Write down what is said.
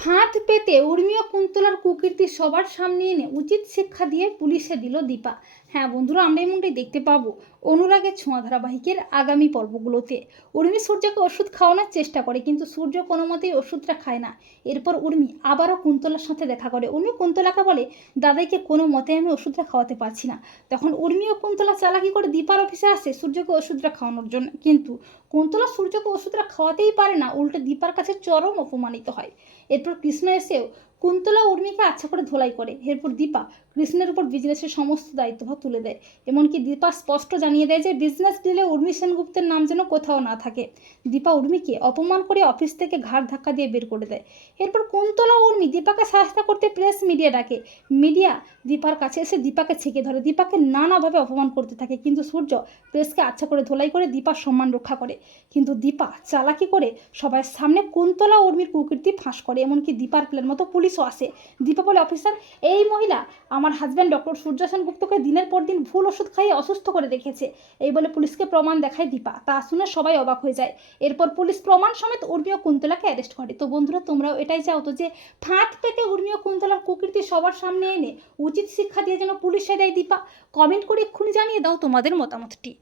ফাঁদ পেতে উর্মিও কুন্তলার কুকীর্তি সবার সামনে এনে উচিত শিক্ষা দিয়ে পুলিশে দিল দীপা। হ্যাঁ বন্ধুরা, আমরা এমনটাই দেখতে পাবো অনুরাগের ছোঁয়া ধারাবাহিকের আগামী পর্বগুলোতে। উর্মি সূর্যকে ওষুধ খাওয়ানোর চেষ্টা করে, কিন্তু সূর্য কোনো মতেই ওষুধটা খায় না। এরপর উর্মি আবারও কুন্তলার সাথে দেখা করে। উর্মি কুন্তলাকে বলে, দাদাইকে কোনো মতে আমি ওষুধটা খাওয়াতে পারছি না। তখন উর্মি ও কুন্তলা চালাকি করে দীপার অফিসে আসে সূর্যকে ওষুধটা খাওয়ানোর জন্য। কিন্তু কুন্তলা সূর্যকে ওষুধটা খাওয়াতেই পারে না, উল্টে দীপার কাছে চরম অপমানিত হয়। এরপর কৃষ্ণ এসেও কুন্তলা উর্মিকে আচ্ছা করে ধোলাই করে। এরপর দীপা কৃষ্ণের উপর বিজনেসের সমস্ত দায়িত্বভার তুলে দেয়। এমনকি দীপা স্পষ্ট জানিয়ে দেয় যে বিজনেস ডিলে উর্মি সেনগুপ্তের নাম যেন কোথাও না থাকে। দীপা উর্মিকে অপমান করে অফিস থেকে ঘাড় ধাক্কা দিয়ে বের করে দেয়। এরপর কুন্তলা উর্মি দীপাকে সাহায্য করতে প্রেস মিডিয়া ডাকে। মিডিয়া দীপার কাছে এসে দীপাকে ছেঁকে ধরে। দীপাকে নানাভাবে অপমান করতে থাকে। কিন্তু সূর্য প্রেসকে আচ্ছা করে ধোলাই করে দীপার সম্মান রক্ষা করে। কিন্তু দীপা চালাকি করে সবার সামনে কুন্তলা উর্মির কুকীর্তি ফাঁস করে। এমনকি দীপার প্লেন মতো পুলিশও আসে। দীপা বলে অফিসার, এই মহিলা, আমার হাজব্যান্ড ডক্টর সূর্য সেনগুপ্তকে দিনের পর দিন ভুল ওষুধ খাইয়ে অসুস্থ করে রেখেছে। এই বলে পুলিশকে প্রমাণ দেখায় দীপা। তা শুনে সবাই অবাক হয়ে যায়। এরপর পুলিশ প্রমাণ সমেত উর্মি ও কুন্তলাকে অ্যারেস্ট করে। তো বন্ধুরা, তোমরাও এটাই চাও তো যে, ফাঁদ পেতে উর্মি ও কুন্তলার কুকৃতি সবার সামনে এনে উচিত শিক্ষা দিয়ে যেন পুলিশে দেয় দীপা? কমেন্ট করে এক্ষুনি জানিয়ে দাও তোমাদের মতামতটি।